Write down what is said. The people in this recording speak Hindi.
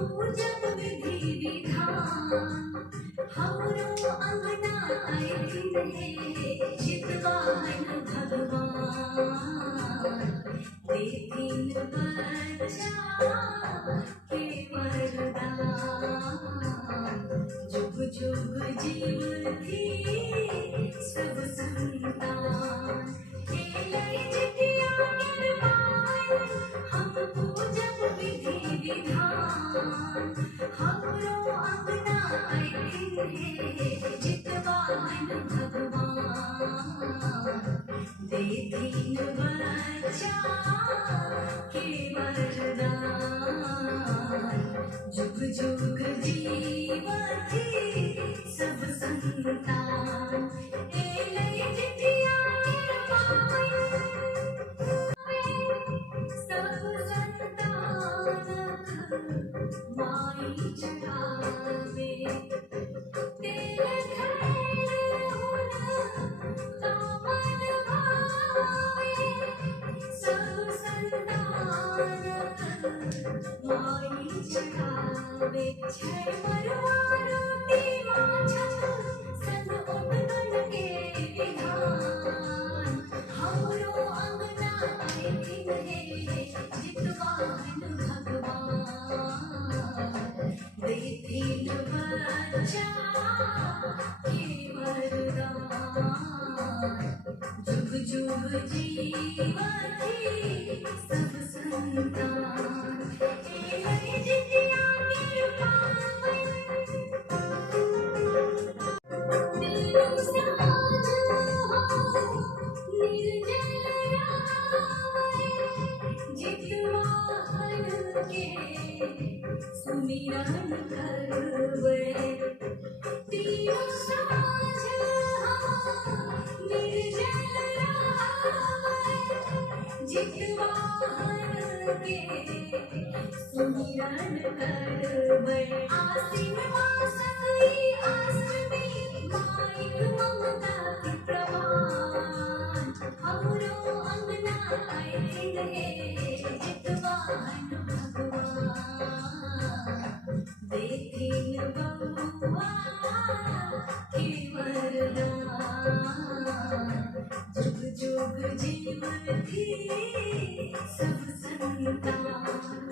पूजब विधि विधान हमरो अंगना आइल है चितवाहन भगवान देथिन बच्चा के वरदान जुग जुग जीवती सब संतान एलै जितिया गिरवान हम पूजब विधि विधान हमरो अंगना आइल है चितवाहन भगवान देथिन बच्चा के वरदान जुग जुग जीवती सब संतान एलै जितिया गिरवान सब संतान माई चढ़ावे तेल खैर हुन कामन भावे सब संतान माई चढ़ावे छै मरुआ रोटी माछक संग उठगन के विधान हमरो अंगना आइल है जितवाहन भगवान देथिन बच्चा के वरदान जुग जुग जीवती सब संतान एलै जितिया गिरवान तीनों साँझ हो निर्जल रावै जितवाहन के सुमिरन करबै तीनों साँझ हो निर्जल रावै जितवाहन के सुमिरन करबै आसिन मासक ई अष्टमी माइक ममता के प्रमाण हमरो अंगना आइल है जितवाहन भगवान देथिन बउआ के वरदान जुग जुग जीवती सब संतान